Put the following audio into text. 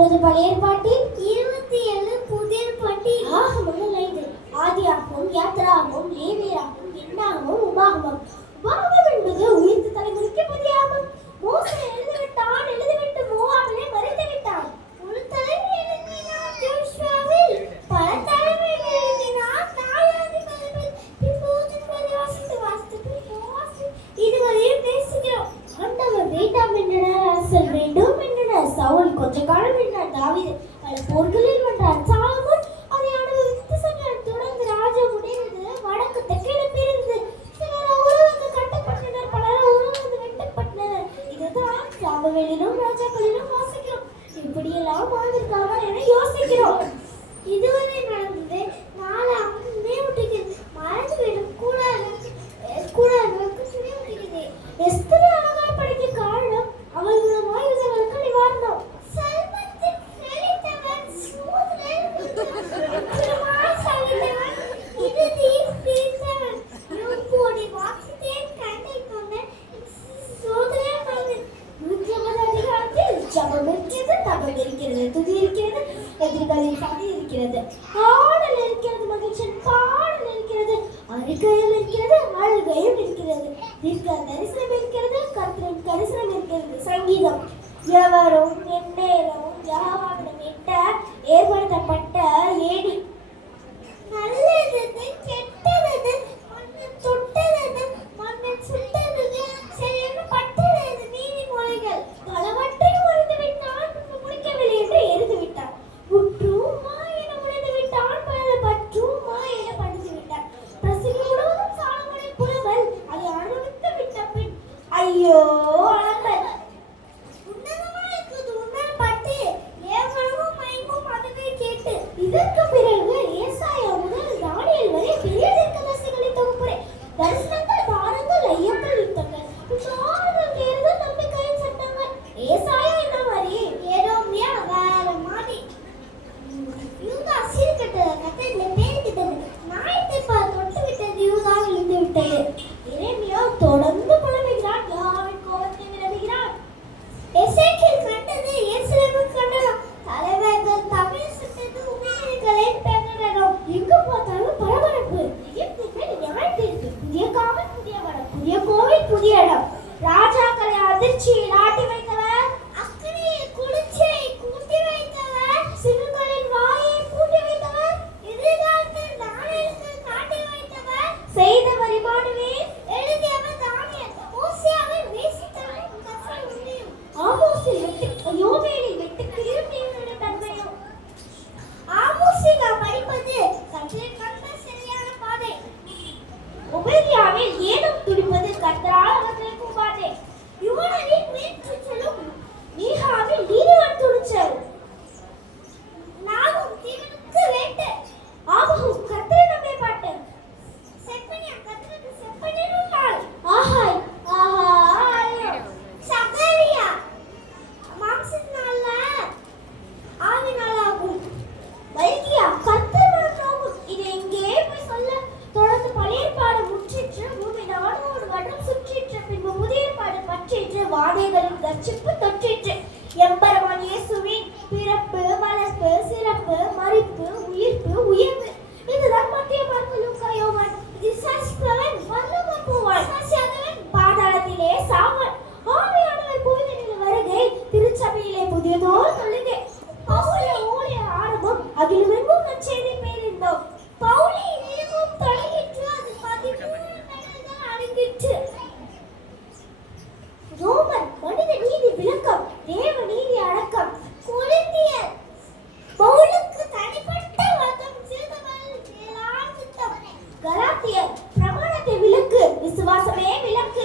19 பழைய ஏற்பாட்டில் 27 புதிய ஏற்பாட்டில் ஆகமங்கள் 5. ஆதியாகமம், யாத்திராகமம், லேவியராகமம், எண்ணாகமம், உபாகமம். உபாகமம் என்பது உயிர்த்த தலைமுறைக்கு புதிய ஆகமம். மோசே எழுதிவிட்டு மோவாபிலே மறைத்து விட்டான். ஒரு தலைமை எழுதினார் யோசுவாவில், பல தலைமைகள் எழுதினார் தாயாதிபதிகள். இப்போது வாசித்து இதுவரையும் பேசுகிறோம். ஆண்டவர் வேண்டாம் என்றனர், அரசர் வேண்டும் என்றனர். சவுல் கொஞ்ச காலம் என்றார். தாவீது பல போர்களில் வென்றார். சாலமோன் அதை அனுபவித்து சென்றார். தொடர்ந்து ராஜ்யம் உடைந்தது, வடக்கு தெற்கென பிரிந்தது. சிலர் உருவங்க கட்டப்பட்டனர், பலர் உருவங்க வெட்டப்பட்டனர். இதுதான் சாமுவேலிலும் ராஜாக்களிலும் வாசிக்கிறோம். இப்படியெல்லாம் வாழ்ந்திருக்காங்க என யோசிக்கிறோம். இதுவரை நடந்தது 4 நினைவூட்டுகிறது. மறைந்துவிடும் கூடாரங்களுக்கு நினைவூட்டுகிறது. எஸ்தர் அழகாய் படிக்க காரணம் அவர்களுடைய ஆயுதங்களுக்கு நிவாரணம். செல்வத்தில் செழித்தவன் சூதுடன் சலித்தவன் இறுதியில் தீர்த்தவன். யோபோடி வாசித்தேன் கண்டை கொண்ட சோதனை மனிதன். 150 அதிகாரத்தில் ஜபம் இருக்கிறது, தபம் இருக்கிறது, துதி இருக்கிறது, எதிர்களின் சதி இருக்கிறது, ஆடல் இருக்கிறது, மகிழ்ச்சியின் பாடல் இருக்கிறது, அறிக்கையில் இருக்கிறது, அழுகையும் இருக்கிறது, தீர்க்க தரிசனம் இருக்கிறது, கர்த்தரின் தரிசனம் இருக்கிறது. சங்கீதம். எவரும் எந்நேரம் யெகோவாவிடம் எட்ட ஏற்படுத்தப்பட்ட ஏடி. நல்லது கெட்டது, மண்ணன் தொட்டது, மண்ணன் சுட்டது, சரியான பட்டது, நீதிமொழிகள் பலவற்றை முறிந்து விட்டான், முடிக்கவில்லை என்று எரிந்து விட்டான். உற்றுமா என முடிந்து விட்டான், பற்றுமா என படித்து விட்டான். பிரசித்தி முழுவதும் சாலமோனின் புலவல் அதை அனுபவித்து விட்ட பின் ஐயோ அலம்பல். உன்னதமாக இருக்குது உன்னதம் பட்டு ஏவலும் மயங்கும் அதுவே கேட்டு. இதற்கு பிறகு ஏசாயா முதல் தானியேல் வரை பெரிய தீர்க்கதரிசிகளின் தொகுப்புரை. தரிசனங்கள், பாரங்கள், ஐயங்கள், யுத்தங்கள், ஆறுதல், தேர்தல், நம்பிக்கையின் சட்டங்கள். ஏசாயா என்ன மாதிரி, ஏதோமியா வேற மாதிரி. யூதா சீர்கெட்டது, கத்தரில பேரிக்கிட்டது, நாயத்தை தொட்டு விட்டது, யூதா விழுந்து விட்டது. எரேமியா தொடர்ந்து புலம்புகிறான், யெகோவாவின் கோபத்தை விலகுகிறான். எசேக்கியேல் கண்டது எருசலேமுக்கு கண்டனம். தலைவர்கள் தமிழ் சுட்டது, ஊழியர்களை பெற்றனர். எங்கு பார்த்தாலும் பரபரப்பு. எகிப்தின் மேல் நியாய தீர்ப்பு. புதிய காவல், புதிய வடம், புதிய கோவில், புதிய இடம். ராஜாக்களை அதிர்ச்சியில் ஆட்டி வைத்தவர், அக்கினியில் குளிர்ச்சியை கூட்டி வைத்தவர், சிறுகளின் வாயை பூட்டி வைத்தவர், எதிர்காலத்தில் நாணயத்தை காட்டி வைத்தவர், செய்தவர் இம்மானுவேல், எழுதியவர் தானியேல், ஓசியாவில் நேசித்தவர் கர்த்தர் உண்மையும், ஆமோஸில் யோவேலில் வெட்டுக்கிறியும் தேவனுடைய தன்மையும். ஆமோஸில் நாம் படிப்பது கர்த்தரை கண்ட சரியான பாதை. ஒபேதியாவில் ஏதோம் துடிப்பது கர்த்தரால் அவர்களுக்கு பாதை. யுவனரின் முயற்சி செல்லும் மீகாவில் நீதிவான் துணிச்சல். நாகும் தீவனுக்கு வேட்டு. ஆபகும் கர்த்தரை நம்பி பாட்டு. செப்பனியா கர்த்தருக்கு செப்பனியும் நாள். ஆஹாய் ஆஹாய். சகரியா மாம்சத்தினால ஆவினாலாகும். மல்கியா கர்த்தர் மனமாகும். இது எங்கே போய் சொல்ல? தொடர்ந்து பழைய ஏற்பாடு முற்றிற்று, பூமி 400 வருடம் சுற்றிற்று. பின்பு புதிய ஏற்பாடு பற்றிற்று, வாதைகளின் கர்ச்சிப்பு தொற்றிற்று. எம்பெருமான் இயேசுவின் பிறப்பு, வளர்ப்பு, சிறப்பு, மரிப்பு, உயிர்ப்பு, உயர்வு. இதுதான் மத்திய மார்க்கு, லூக்கா, யோவான். விசுவாசிப்பவன் பரலோகம் போவான், விசுவாசியாதவன் பாதாளத்திலே சாவான். ஆவியானவர் புவிதனில் வருகை, திருச்சபையிலே புதியதோர் தொழுகை. பவுலிய ஊழிய ஆரம்பம், அகிலமெங்கும் நற்செய்தி பேரின்பம். பவுலி இயக்கம் தொடங்கிற்று, அது 13 கடல்கள் அடங்கிற்று. ரோமன் மனித நீதி விளக்கம், தேவ நீதி அடக்கம். கொரிந்தியர் பவுலுக்கு தனிப்பட்ட வதம், சிறுவர்கள் மேலான சித்தம். கலாத்தியர் பிரமாணத்தை விளக்கு, விசுவாசமே விளக்கு.